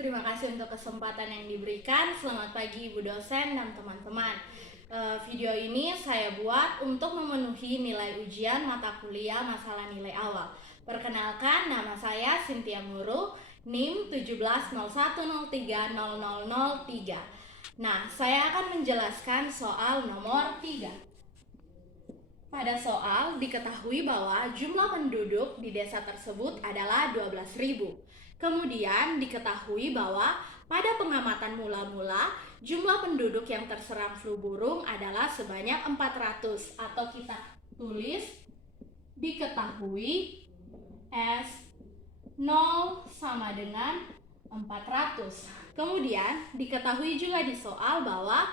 terima kasih untuk kesempatan yang diberikan. Selamat pagi Ibu dosen dan teman-teman. Video ini saya buat untuk memenuhi nilai ujian mata kuliah masalah nilai awal. Perkenalkan, nama saya Cynthia Muru, NIM 1701030003. Nah, saya akan menjelaskan soal nomor 3. Pada soal diketahui bahwa jumlah penduduk di desa tersebut adalah 12.000. Kemudian diketahui bahwa pada pengamatan mula-mula jumlah penduduk yang terserang flu burung adalah sebanyak 400, atau kita tulis diketahui S0 sama dengan 400. Kemudian diketahui juga di soal bahwa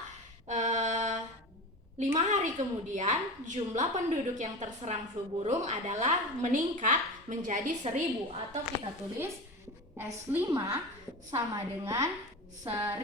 5 hari kemudian jumlah penduduk yang terserang flu burung adalah meningkat menjadi 1.000, atau kita tulis S5 sama dengan 1.000.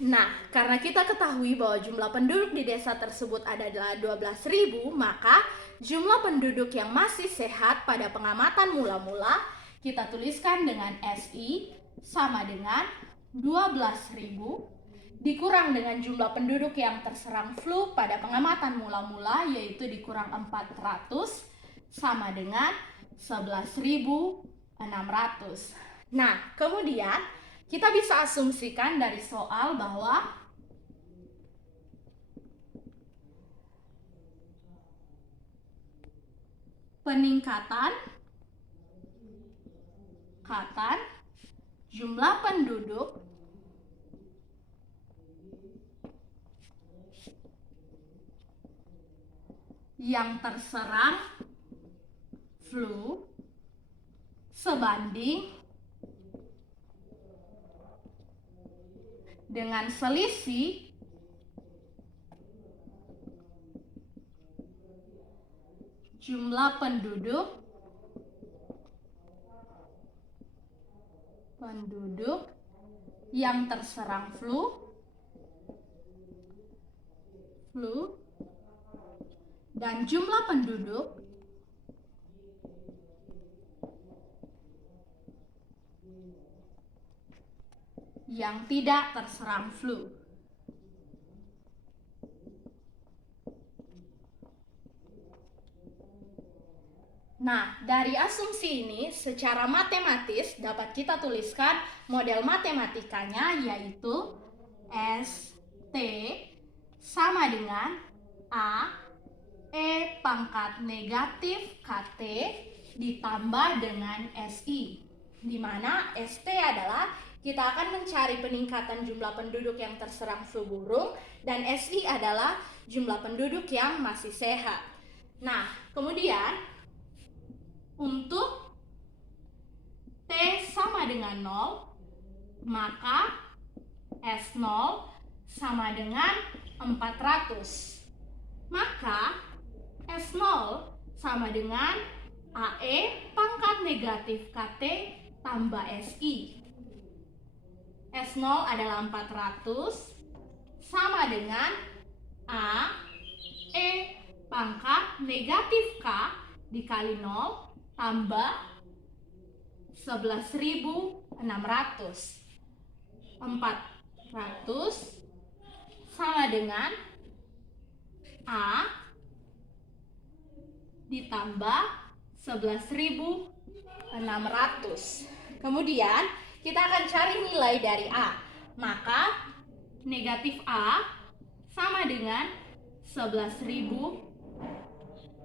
Nah, karena kita ketahui bahwa jumlah penduduk di desa tersebut adalah 12.000, maka jumlah penduduk yang masih sehat pada pengamatan mula-mula kita tuliskan dengan SI sama dengan 12.000 dikurang dengan jumlah penduduk yang terserang flu pada pengamatan mula-mula, yaitu dikurang 400 sama dengan 11.600. Nah, kemudian kita bisa asumsikan dari soal bahwa peningkatan jumlah penduduk yang terserang flu sebanding dengan selisih jumlah penduduk yang terserang flu dan jumlah penduduk yang tidak terserang flu. Nah, dari asumsi ini secara matematis dapat kita tuliskan model matematikanya, yaitu ST sama dengan A E pangkat negatif KT ditambah dengan SI, di mana ST adalah kita akan mencari peningkatan jumlah penduduk yang terserang flu burung, dan SI adalah jumlah penduduk yang masih sehat. Nah, kemudian untuk T sama dengan 0, maka S0 sama dengan 400. Maka S0 sama dengan AE pangkat negatif KT tambah SI. S0 adalah 400 sama dengan AE pangkat negatif K dikali 0 tambah 11.600. 400 sama dengan A ditambah 11.600. Kemudian kita akan cari nilai dari A. Maka negatif A sama dengan 11.000.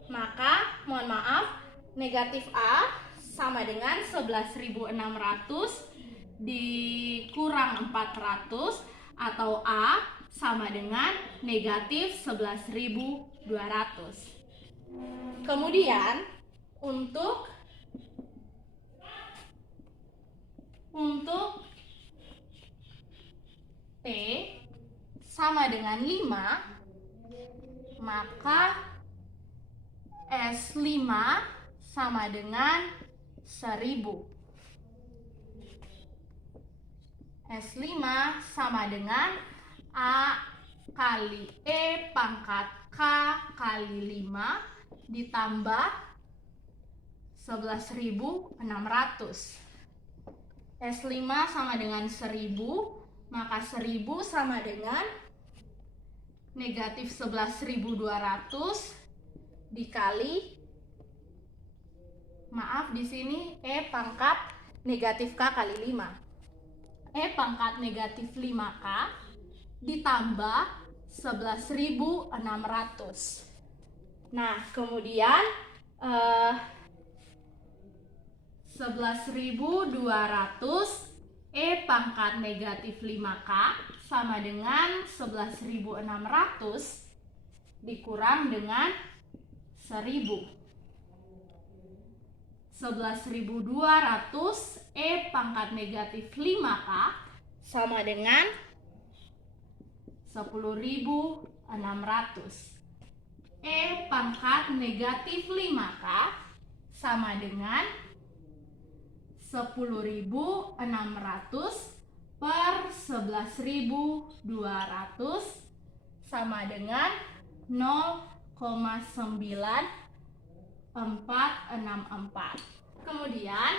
Maka mohon maaf, negatif A sama dengan 11.600 dikurang 400, atau A sama dengan negatif 11.200. Kemudian untuk T sama dengan 5, maka S5 sama dengan 1.000. S5 sama dengan A kali E pangkat K kali 5 ditambah 11.600. S5 sama dengan 1000, maka 1000 sama dengan negatif 11.200 dikali, maaf di sini E pangkat negatif K kali 5. E pangkat negatif 5K ditambah 11.600. Nah, kemudian 11.200 E pangkat negatif 5K sama dengan 11.600 dikurang dengan 1000. 11.200 E pangkat negatif 5K sama dengan 10.600. E pangkat negatif 5K sama dengan 10.600 per 11.200 sama dengan 0,9464. Kemudian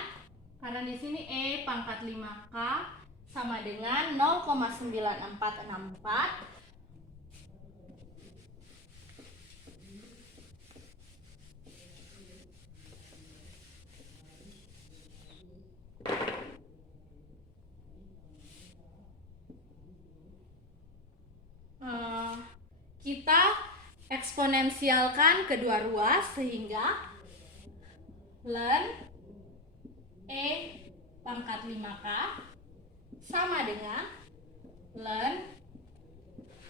karena di sini E pangkat 5K sama dengan 0,9464, kita eksponensialkan kedua ruas sehingga ln E pangkat 5K sama dengan ln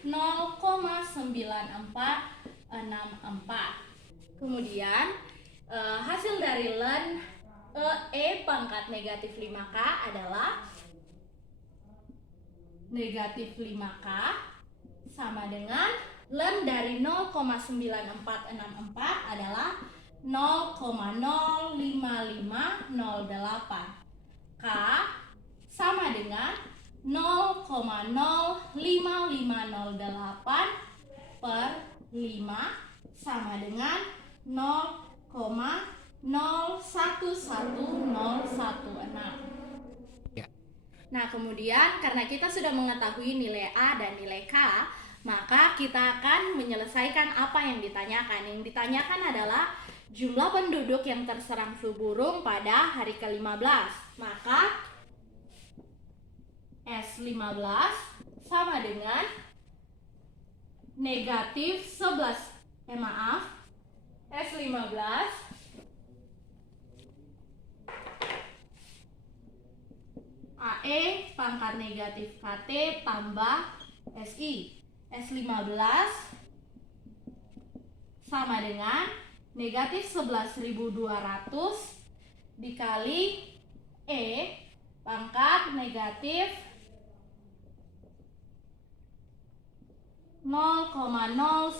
0,9464. Kemudian hasil dari ln E pangkat negatif 5K adalah negatif 5K sama dengan ln dari 0,9464 adalah 0,05508. K sama dengan 0,05508 per 5 sama dengan 0,011016. Nah, kemudian karena kita sudah mengetahui nilai A dan nilai K, maka kita akan menyelesaikan apa yang ditanyakan. Yang ditanyakan adalah jumlah penduduk yang terserang flu burung pada hari ke-15. Maka S15 sama dengan negatif 11. S15 AE pangkat negatif KT tambah SI. S15 sama dengan negatif 11.200 dikali E pangkat negatif 0,011016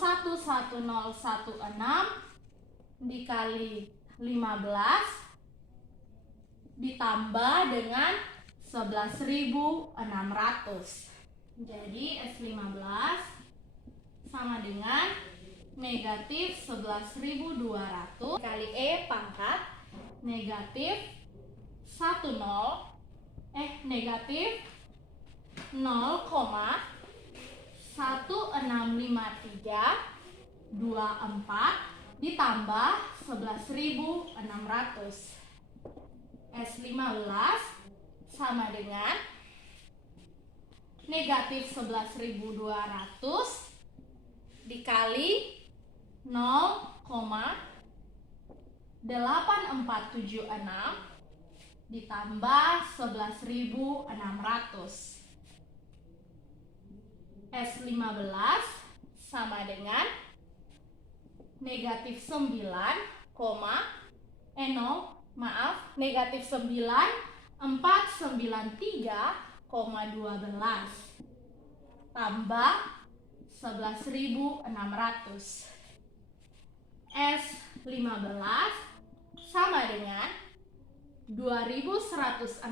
dikali 15 ditambah dengan 11.600. Jadi S15 sama dengan negatif 11.200 kali E pangkat negatif negatif 0,165324 ditambah 11.600. S15 sama dengan negatif 11.200 dikali 0,8476 ditambah 11.600. S15 sama dengan negatif negatif 9,493,12 tambah 11.600. S15 sama dengan 2106,88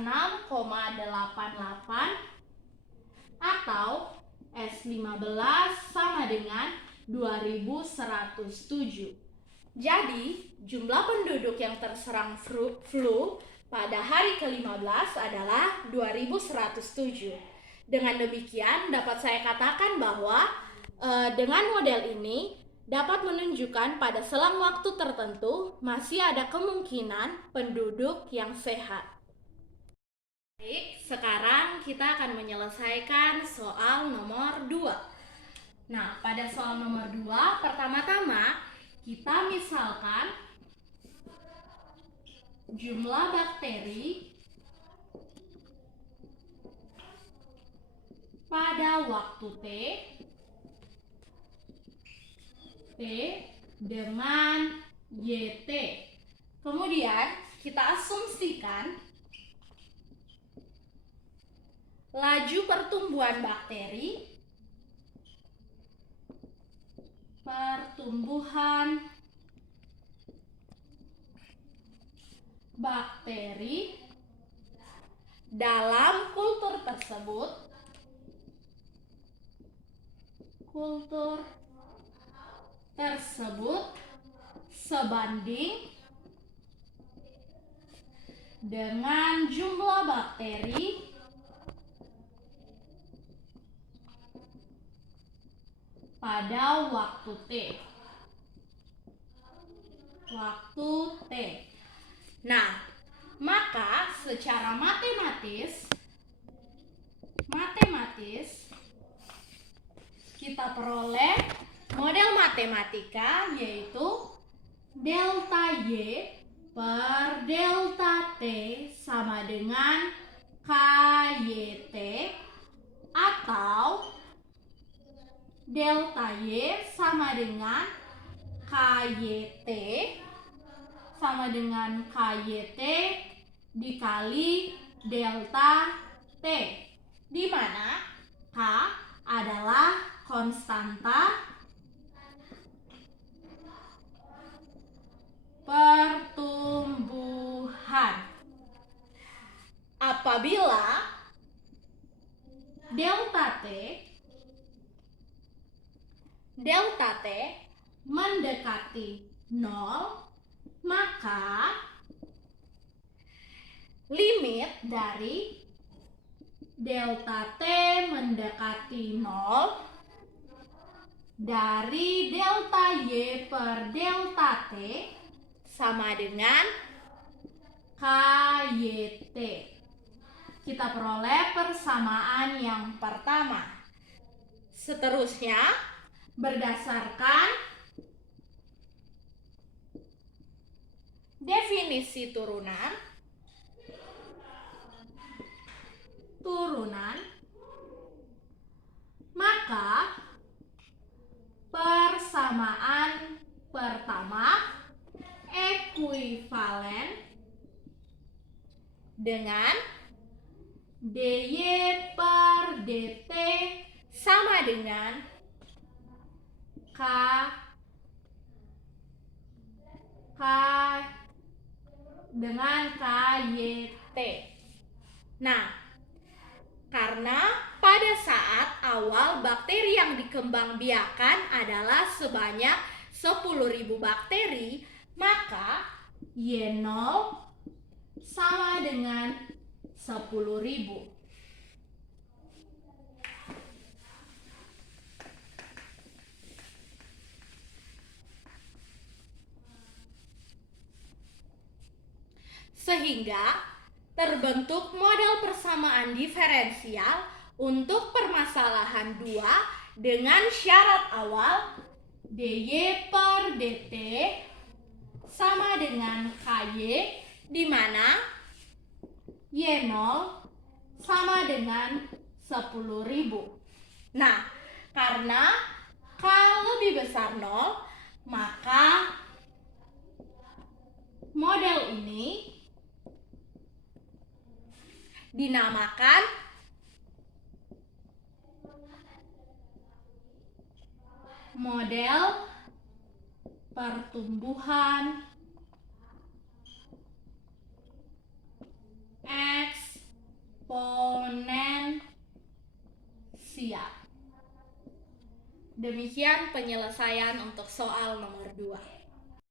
atau S15 sama dengan 2107. Jadi, jumlah penduduk yang terserang flu pada hari ke-15 adalah 2107. Dengan demikian dapat saya katakan bahwa dengan model ini dapat menunjukkan pada selang waktu tertentu masih ada kemungkinan penduduk yang sehat. Baik, sekarang kita akan menyelesaikan soal nomor 2. Nah, pada soal nomor 2, pertama-tama kita misalkan jumlah bakteri pada waktu T dengan YT. Kemudian kita asumsikan laju pertumbuhan bakteri dalam kultur tersebut sebanding dengan jumlah bakteri pada waktu T. Nah, maka secara matematis kita peroleh model matematika yaitu delta Y per delta T sama dengan KYT, atau delta Y sama dengan KYT dikali delta T, di mana K adalah konstanta pertumbuhan. Apabila delta T mendekati 0, maka limit dari delta T mendekati 0 dari delta Y per delta T sama dengan KYT. Kita peroleh persamaan yang pertama. Seterusnya, berdasarkan definisi turunan, maka persamaan pertama ekuivalen dengan DY per DT sama dengan KYT. Nah, karena pada saat awal bakteri yang dikembangbiakan adalah sebanyak 10.000 bakteri, maka Y0 sama dengan 10.000. Sehingga terbentuk model persamaan diferensial untuk permasalahan 2 dengan syarat awal DY per DT sama dengan KY, di mana Y0 sama dengan 10.000. Nah, karena K lebih besar 0, maka model ini dinamakan model pertumbuhan eksponensial. Demikian penyelesaian untuk soal nomor 2.